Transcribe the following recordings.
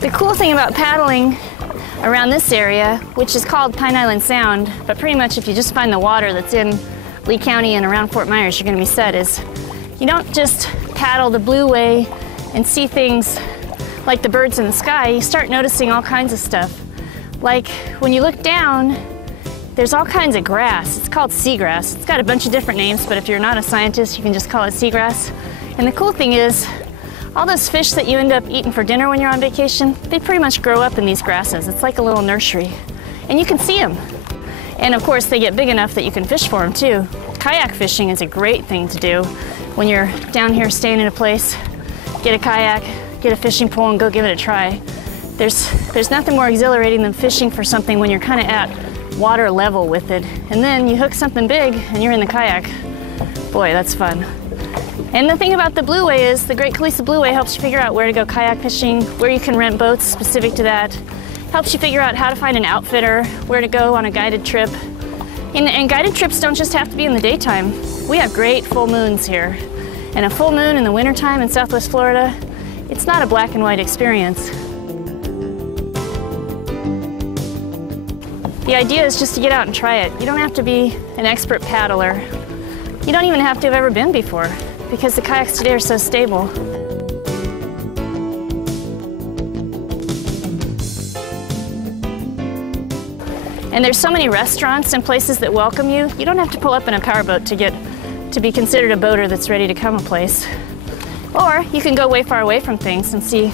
The cool thing about paddling around this area, which is called Pine Island Sound, but pretty much if you just find the water that's in Lee County and around Fort Myers, you're going to be set, is you don't just paddle the Blueway and see things like the birds in the sky. You start noticing all kinds of stuff. Like when you look down, there's all kinds of grass. It's called seagrass. It's got a bunch of different names, but if you're not a scientist, you can just call it seagrass. And the cool thing is, all those fish that you end up eating for dinner when you're on vacation, they pretty much grow up in these grasses. It's like a little nursery. And you can see them. And of course, they get big enough that you can fish for them too. Kayak fishing is a great thing to do when you're down here staying in a place. Get a kayak, get a fishing pole, and go give it a try. There's nothing more exhilarating than fishing for something when you're kind of at water level with it. And then you hook something big and you're in the kayak. Boy, that's fun. And the thing about the Blueway is the Great Calusa Blueway helps you figure out where to go kayak fishing, where you can rent boats specific to that. Helps you figure out how to find an outfitter, where to go on a guided trip. And guided trips don't just have to be in the daytime. We have great full moons here. And a full moon in the wintertime in Southwest Florida, it's not a black and white experience. The idea is just to get out and try it. You don't have to be an expert paddler. You don't even have to have ever been before, because the kayaks today are so stable. And there's so many restaurants and places that welcome you. You don't have to pull up in a powerboat to be considered a boater that's ready to come a place. Or you can go way far away from things and see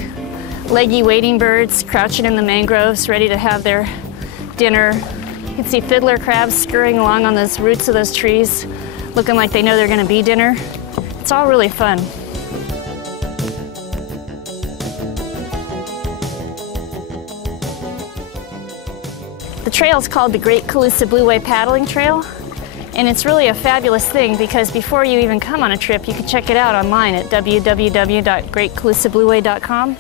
leggy wading birds crouching in the mangroves ready to have their dinner. You can see fiddler crabs scurrying along on those roots of those trees, looking like they know they're going to be dinner. It's all really fun. The trail is called the Great Calusa Blueway Paddling Trail, and it's really a fabulous thing because before you even come on a trip, you can check it out online at www.greatcalusablueway.com.